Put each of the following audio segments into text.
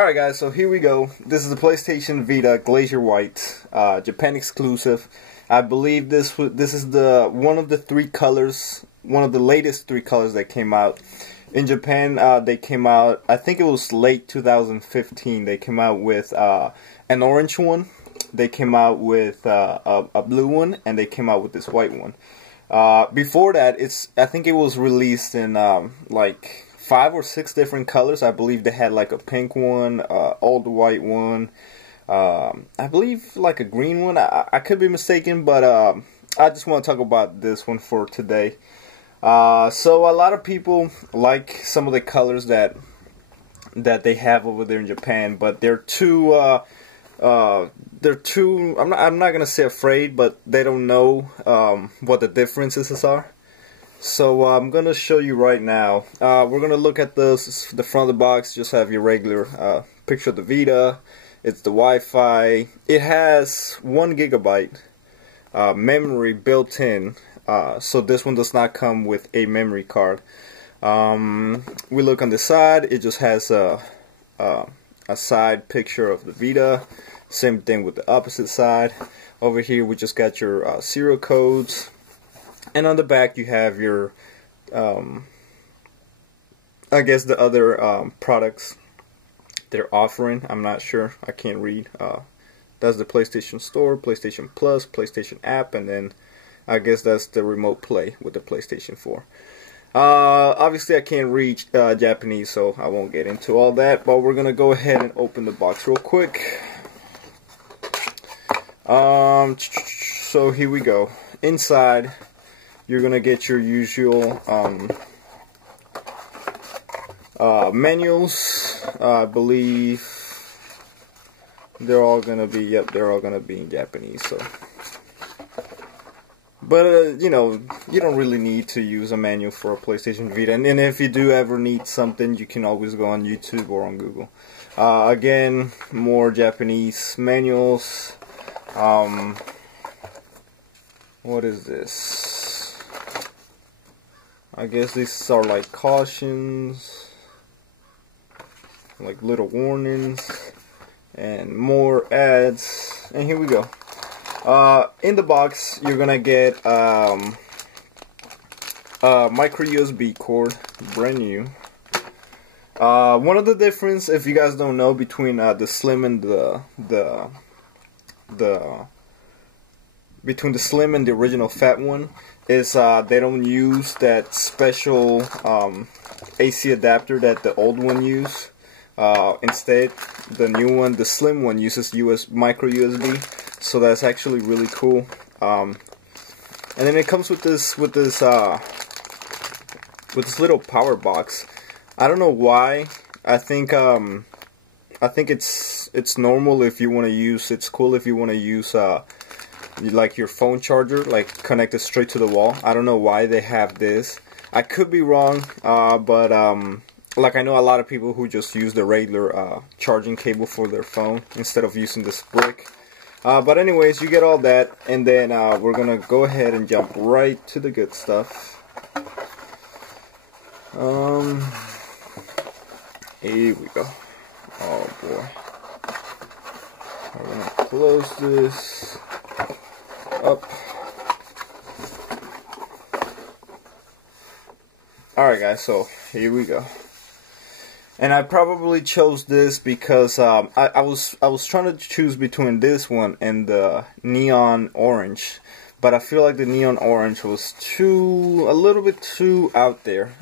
Alright guys, so here we go. This is the PlayStation Vita Glacier White, Japan exclusive. I believe this is one of the three colors, one of the latest three colors that came out. In Japan, they came out, I think it was late 2015, they came out with an orange one, they came out with a blue one, and they came out with this white one. Before that, I think it was released in like 5 or 6 different colors. I believe they had like a pink one, all the white one, I believe like a green one. I could be mistaken, but I just want to talk about this one for today. So a lot of people like some of the colors that they have over there in Japan, but they're too I'm not gonna say afraid, but they don't know what the differences are. So I'm gonna show you right now. We're gonna look at the front of the box. Just have your regular picture of the Vita. It's the Wi-Fi. It has 1 gigabyte memory built in. So this one does not come with a memory card. We look on the side. It just has a side picture of the Vita. Same thing with the opposite side. Over here we just got your serial codes. And on the back you have your, I guess the other products they're offering. I'm not sure. I can't read. That's the PlayStation Store, PlayStation Plus, PlayStation App, and then I guess that's the remote play with the PlayStation 4. Obviously I can't read Japanese, so I won't get into all that. But we're gonna go ahead and open the box real quick. So here we go. Inside, you're gonna get your usual manuals. I believe they're all gonna be, yep, they're all gonna be in Japanese. So, but you know, you don't really need to use a manual for a PlayStation Vita. And if you do ever need something, you can always go on YouTube or on Google. Again, more Japanese manuals. What is this? I guess these are like cautions, like little warnings, and more ads. And here we go. In the box, you're gonna get a micro USB cord, brand new. One of the difference, if you guys don't know, between the slim and between the slim and the original fat one is they don't use that special AC adapter that the old one used. Instead, the new one, the slim one, uses micro USB, so that's actually really cool. And then it comes with this little power box. I don't know why. I think it's normal if you want to use. It's cool if you want to use like your phone charger, like connected straight to the wall. I don't know why they have this. I could be wrong, but like I know a lot of people who just use the regular charging cable for their phone instead of using this brick. But anyways, you get all that, and then we're gonna go ahead and jump right to the good stuff. Here we go. Oh boy. We're gonna close this up. Alright guys, so here we go. And I probably chose this because I was trying to choose between this one and the neon orange, but I feel like the neon orange was a little bit too out there.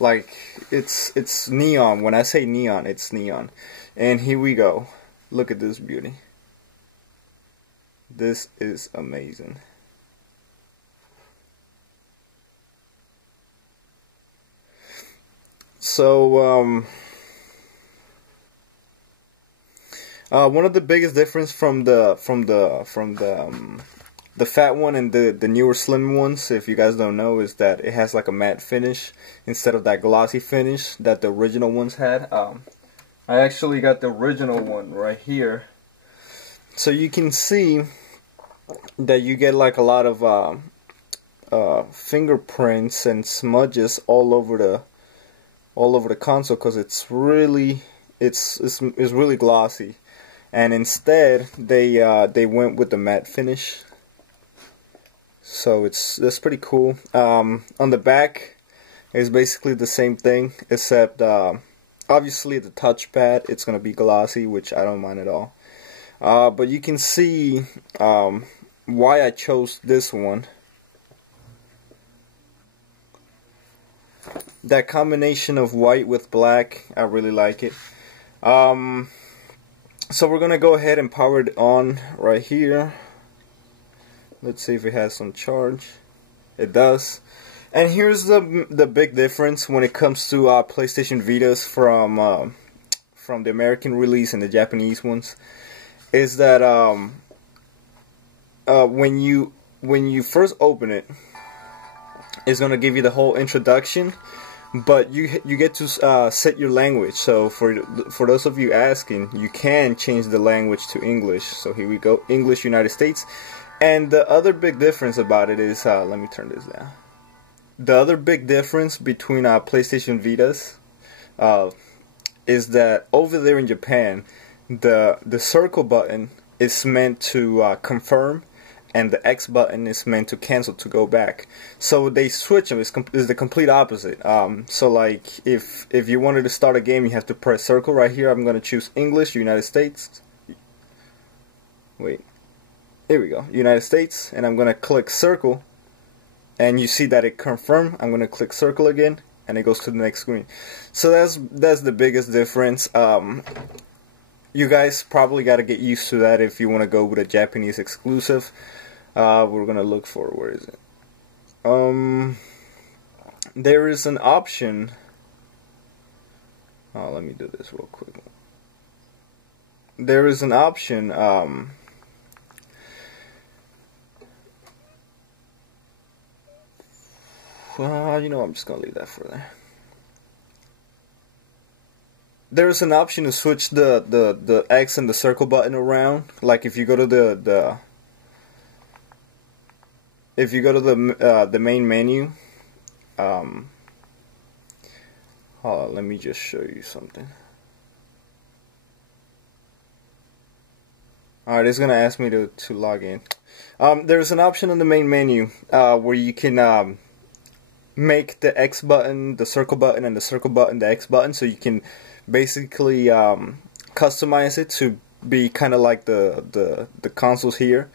Like it's neon. When I say neon, it's neon. And here we go. Look at this beauty. This is amazing. So one of the biggest difference from the fat one and the newer slim ones, if you guys don't know, is that it has like a matte finish instead of that glossy finish that the original ones had. I actually got the original one right here, so you can see that you get like a lot of fingerprints and smudges all over the console, because it's really it's really glossy, and instead they went with the matte finish. So that's pretty cool. On the back is basically the same thing, except obviously the touchpad, it's gonna be glossy, which I don't mind at all. But you can see why I chose this one. That combination of white with black, I really like it. So we're gonna go ahead and power it on right here. Let's see if it has some charge. It does. And here's the big difference when it comes to PlayStation Vitas from the American release and the Japanese ones, is that when you first open it, it's gonna give you the whole introduction, but you get to set your language. So for those of you asking, you can change the language to English. So here we go, English United States. And the other big difference about it is, let me turn this down. The other big difference between PlayStation Vitas is that over there in Japan, the circle button is meant to confirm, and the X button is meant to cancel, to go back. So they switch them. It's the complete opposite. So like if you wanted to start a game, you have to press circle right here. I'm gonna choose English United States. Wait, here we go, United States, and I'm gonna click circle, and you see that it confirmed. I'm gonna click circle again, and it goes to the next screen. So that's the biggest difference. You guys probably got to get used to that if you want to go with a Japanese exclusive. We're gonna look for, where is it? There is an option. Oh, let me do this real quick. There is an option. You know, I'm just gonna leave that for there. There's an option to switch the X and the circle button around. Like if you go to the main menu, hold on, let me just show you something. Alright, it's gonna ask me to log in. There's an option on the main menu where you can make the X button the circle button and the circle button the X button, so you can basically customize it to be kind of like the consoles here.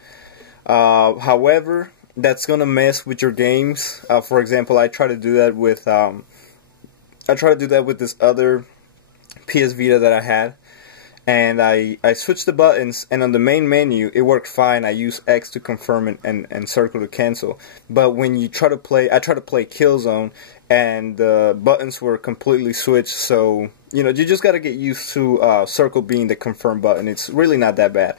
However, that's gonna mess with your games. For example, I try to do that with this other PS Vita that I had, and I switched the buttons, and on the main menu it worked fine. I use X to confirm and circle to cancel. But when you try to play, I tried to play Killzone, and the buttons were completely switched. So you know, you just got to get used to circle being the confirm button. It's really not that bad.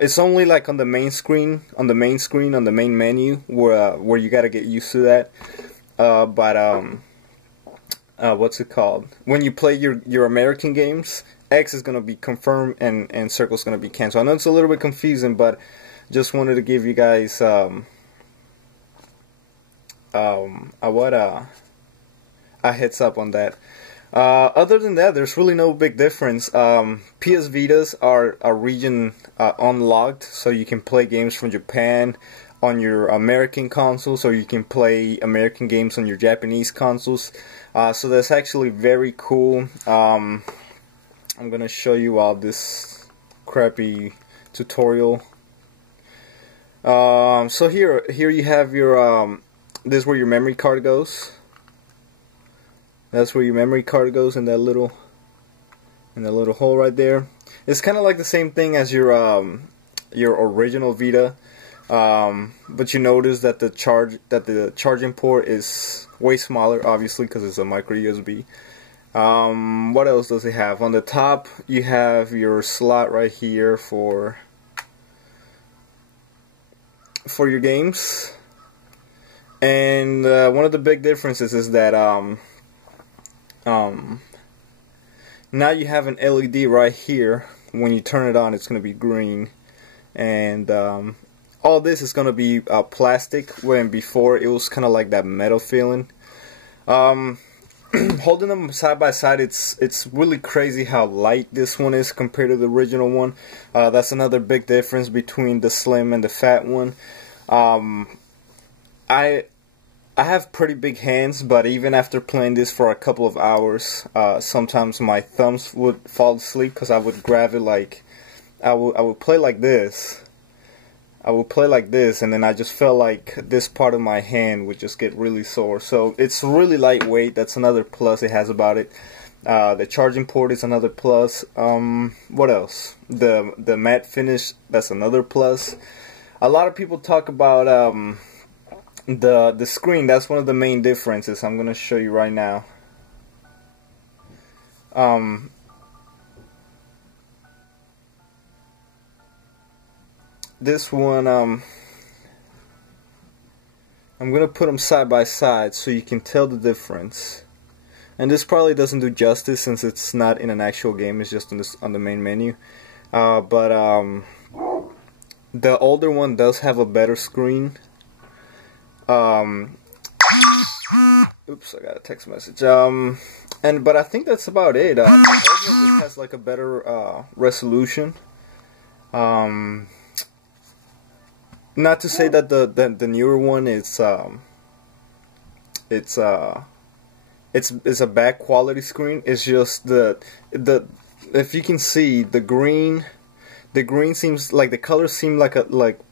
It's only like on the main screen, on the main menu, where you got to get used to that. What's it called? When you play your American games, X is gonna be confirm and circle is gonna be cancel. I know it's a little bit confusing, but just wanted to give you guys a heads up on that. Other than that, there's really no big difference. PS Vitas are region unlocked, so you can play games from Japan on your American consoles, or you can play American games on your Japanese consoles. So that's actually very cool. I'm gonna show you all this crappy tutorial. So here you have your this is where your memory card goes. That's where your memory card goes, in that little hole right there. It's kind of like the same thing as your original Vita, but you notice that the charging port is way smaller, obviously, because it's a micro USB. What else does it have? On the top, you have your slot right here for your games. And one of the big differences is that now you have an LED right here. When you turn it on, it's going to be green, and all this is going to be plastic, when before it was kind of like that metal feeling. holding them side by side, it's really crazy how light this one is compared to the original one. That's another big difference between the slim and the fat one. I have pretty big hands, but even after playing this for a couple of hours, sometimes my thumbs would fall asleep because I would grab it like I would play like this. I would play like this, and then I just felt like this part of my hand would just get really sore. So it's really lightweight. That's another plus it has about it. The charging port is another plus. What else? The matte finish, that's another plus. A lot of people talk about the screen. That's one of the main differences. I'm gonna show you right now. This one, I'm gonna put them side by side so you can tell the difference. And this probably doesn't do justice since it's not in an actual game; it's just on the main menu. But the older one does have a better screen. Oops, I got a text message. But I think that's about it. The older one just has like a better resolution. Not to say that the newer one is it's a bad quality screen. It's just the if you can see the green seems like the colors seem like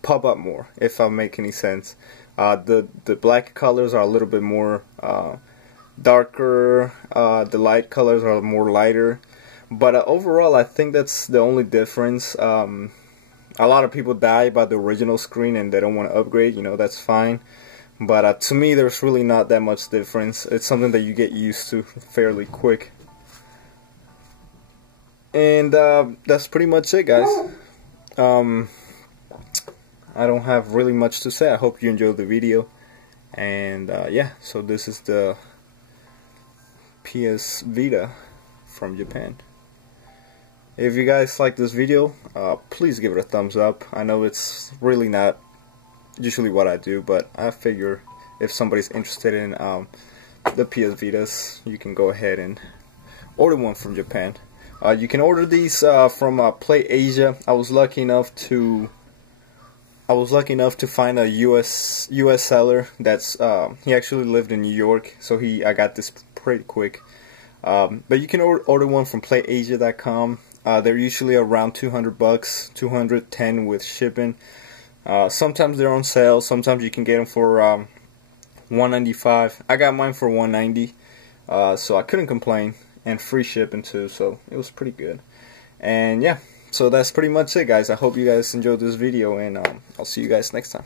pop up more, if I make any sense. The black colors are a little bit more darker. The light colors are more lighter. But overall, I think that's the only difference. A lot of people die by the original screen and they don't want to upgrade, you know, that's fine. But to me, there's really not that much difference. It's something that you get used to fairly quick. And that's pretty much it, guys. I don't have really much to say. I hope you enjoyed the video. And yeah, so this is the PS Vita from Japan. If you guys like this video, please give it a thumbs up. I know it's really not usually what I do, but I figure if somebody's interested in the PS Vitas, you can go ahead and order one from Japan. You can order these from Play Asia. I was lucky enough to find a US seller that's he actually lived in New York, so I got this pretty quick. But you can order one from PlayAsia.com. They're usually around $200, $210 with shipping. Sometimes they're on sale. Sometimes you can get them for $195. I got mine for $190, so I couldn't complain, and free shipping too. So it was pretty good. And yeah, so that's pretty much it, guys. I hope you guys enjoyed this video, and I'll see you guys next time.